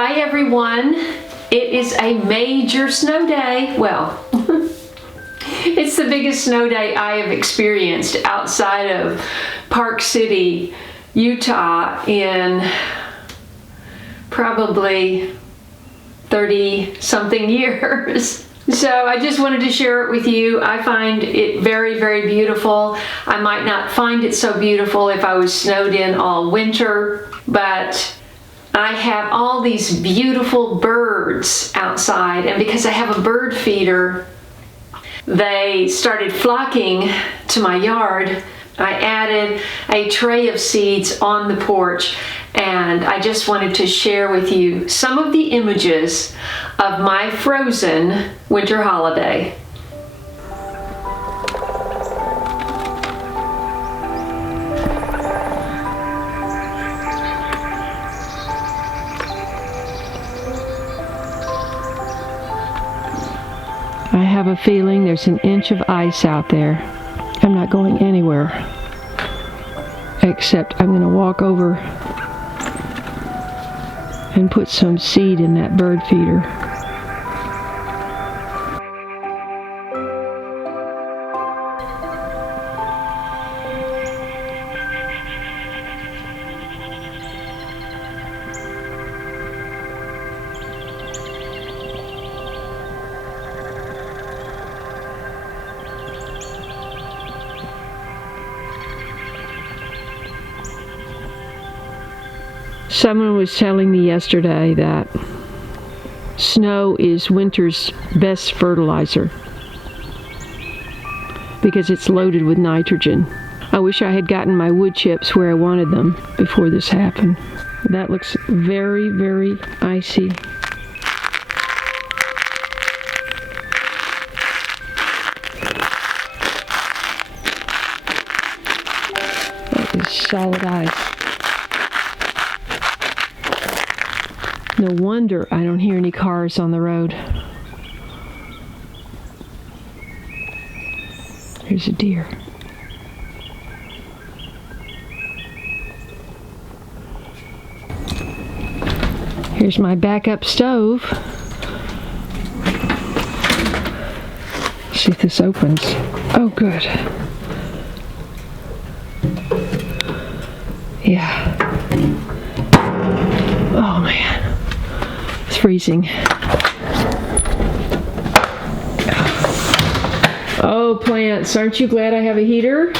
Hi everyone, it is a major snow day. Well, it's the biggest snow day I have experienced outside of Park City, Utah in probably 30 something years. So I just wanted to share it with you. I find it very, very beautiful. I might not find it so beautiful if I was snowed in all winter, but I have all these beautiful birds outside, and because I have a bird feeder, they started flocking to my yard. I added a tray of seeds on the porch, and I just wanted to share with you some of the images of my frozen winter holiday. I have a feeling there's an inch of ice out there. I'm not going anywhere, except I'm going to walk over and put some seed in that bird feeder. Someone was telling me yesterday that snow is winter's best fertilizer because it's loaded with nitrogen. I wish I had gotten my wood chips where I wanted them before this happened. That looks very, very icy. That is solid ice. No wonder I don't hear any cars on the road. Here's a deer. Here's my backup stove. See if this opens. Oh, good. Yeah. Oh, man. It's freezing. Oh, plants, aren't you glad I have a heater?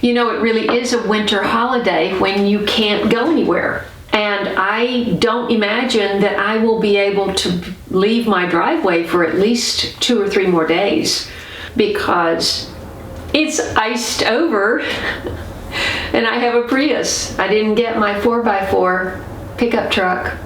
You know, it really is a winter holiday when you can't go anywhere. And I don't imagine that I will be able to leave my driveway for at least 2 or 3 more days because it's iced over and I have a Prius. I didn't get my 4x4 pickup truck.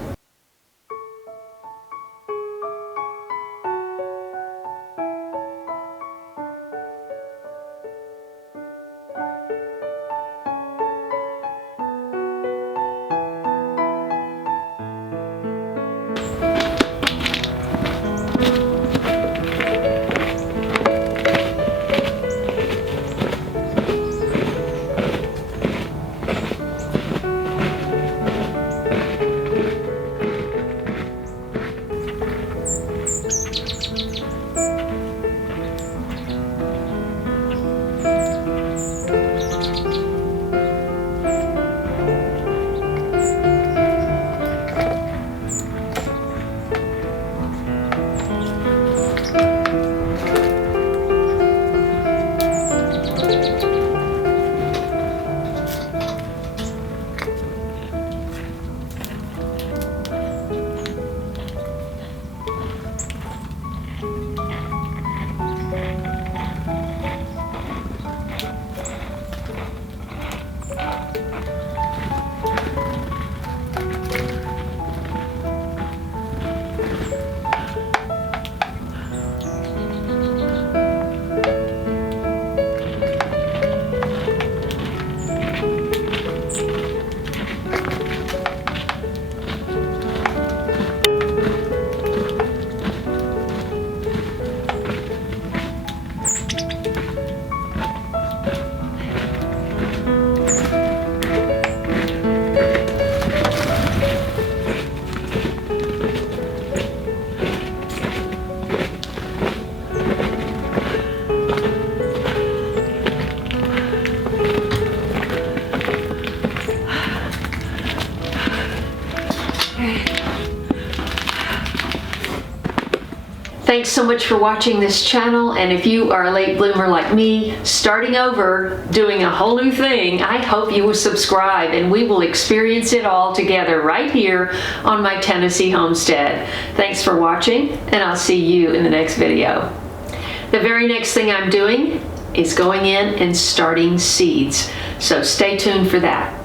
Thanks so much for watching this channel, and if you are a late bloomer like me, starting over, doing a whole new thing, I hope you will subscribe and we will experience it all together right here on my Tennessee homestead. Thanks for watching, and I'll see you in the next video. The very next thing I'm doing is going in and starting seeds, so stay tuned for that.